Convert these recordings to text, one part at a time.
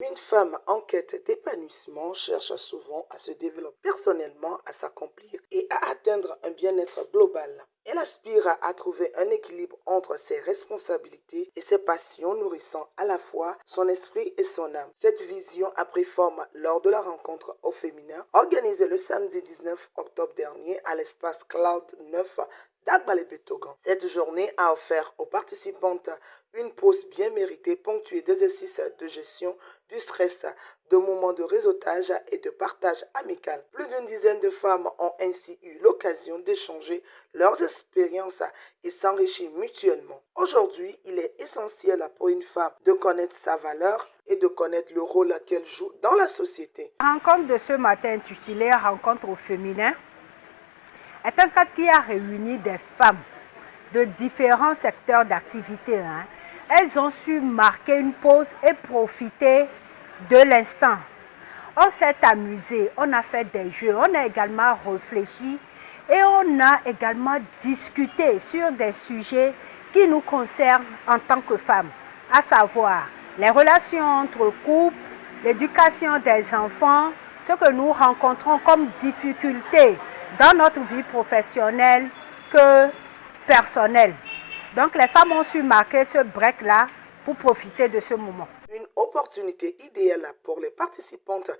Une femme en quête d'épanouissement cherche souvent à se développer personnellement, à s'accomplir et à atteindre un bien-être global. Elle aspire à trouver un équilibre entre ses responsabilités et ses passions, nourrissant à la fois son esprit et son âme. Cette vision a pris forme lors de la rencontre au féminin organisée le samedi 19 octobre dernier à l'espace Cloud 9 d'Agbalé-Betogan. Cette journée a offert aux participantes une pause bien méritée ponctuée d'exercices de gestion du stress, de moments de réseautage et de partage amical. Plus d'une dizaine de femmes ont ainsi eu l'occasion d'échanger leurs expériences et s'enrichir mutuellement. Aujourd'hui, il est essentiel pour une femme de connaître sa valeur et de connaître le rôle qu'elle joue dans la société. La rencontre de ce matin intitulée Rencontre au féminin est un cadre qui a réuni des femmes de différents secteurs d'activité. Elles ont su marquer une pause et profiter de l'instant. On s'est amusé, on a fait des jeux, on a également réfléchi et on a également discuté sur des sujets qui nous concernent en tant que femmes, à savoir les relations entre couples, l'éducation des enfants, ce que nous rencontrons comme difficultés dans notre vie professionnelle que personnelle. Donc les femmes ont su marquer ce break-là pour profiter de ce moment. Une opportunité idéale pour les participantes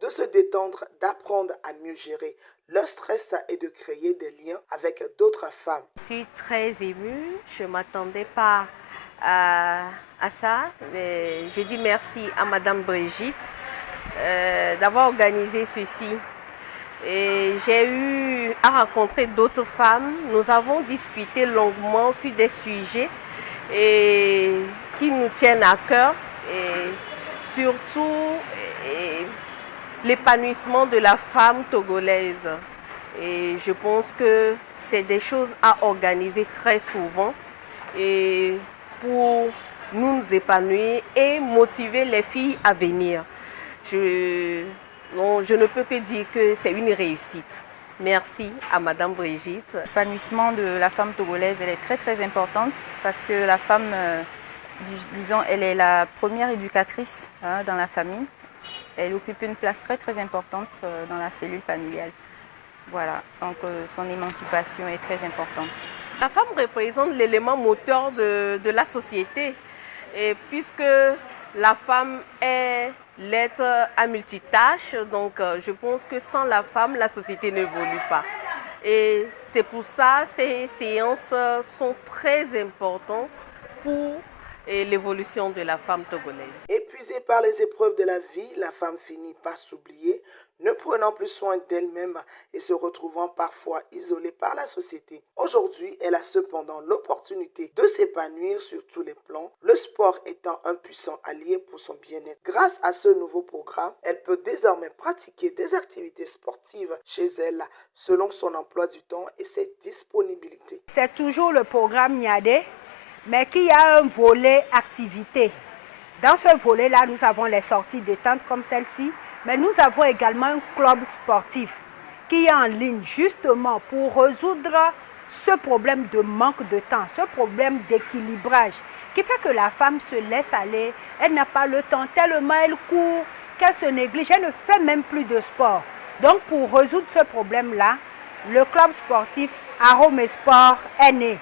de se détendre, d'apprendre à mieux gérer leur stress et de créer des liens avec d'autres femmes. Je suis très émue, je ne m'attendais pas à ça. Mais je dis merci à Madame Brigitte d'avoir organisé ceci. Et j'ai eu à rencontrer d'autres femmes. Nous avons discuté longuement sur des sujets qui nous tiennent à cœur. Et surtout l'épanouissement de la femme togolaise. Et je pense que c'est des choses à organiser très souvent et pour nous épanouir et motiver les filles à venir. Je ne peux que dire que c'est une réussite. Merci à Madame Brigitte. L'épanouissement de la femme togolaise, elle est très très importante parce que la femme, disons, elle est la première éducatrice dans la famille. Elle occupe une place très très importante dans la cellule familiale. Voilà, donc son émancipation est très importante. La femme représente l'élément moteur de la société, et puisque la femme est l'être à multitâches, donc je pense que sans la femme, la société n'évolue pas. Et c'est pour ça que ces séances sont très importantes pour l'évolution de la femme togolaise. Épuisée par les épreuves de la vie, la femme finit par s'oublier, ne prenant plus soin d'elle-même et se retrouvant parfois isolée par la société. Aujourd'hui, elle a cependant l'opportunité de s'épanouir sur tous les plans, le sport étant un puissant allié pour son bien-être. Grâce à ce nouveau programme, elle peut désormais pratiquer des activités sportives chez elle selon son emploi du temps et ses disponibilités. C'est toujours le programme Niadé, mais qui a un volet activité. Dans ce volet-là, nous avons les sorties détente comme celle-ci, mais nous avons également un club sportif qui est en ligne justement pour résoudre ce problème de manque de temps, ce problème d'équilibrage qui fait que la femme se laisse aller, elle n'a pas le temps, tellement elle court qu'elle se néglige, elle ne fait même plus de sport. Donc pour résoudre ce problème-là, le club sportif Arôme Sport est né.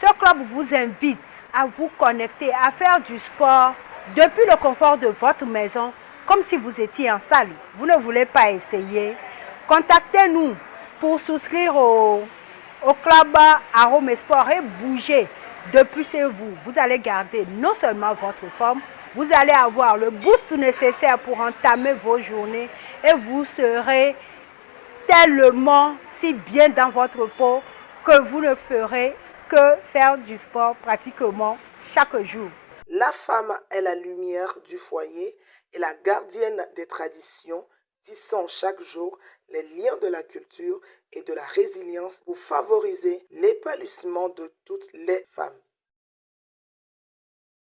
Ce club vous invite à vous connecter, à faire du sport depuis le confort de votre maison, comme si vous étiez en salle. Vous ne voulez pas essayer? Contactez-nous pour souscrire au club Arôme Sport et bouger depuis chez vous. Vous allez garder non seulement votre forme, vous allez avoir le boost nécessaire pour entamer vos journées et vous serez tellement si bien dans votre peau que vous ne ferez que faire du sport pratiquement chaque jour. La femme est la lumière du foyer et la gardienne des traditions, tissant chaque jour les liens de la culture et de la résilience pour favoriser l'épanouissement de toutes les femmes.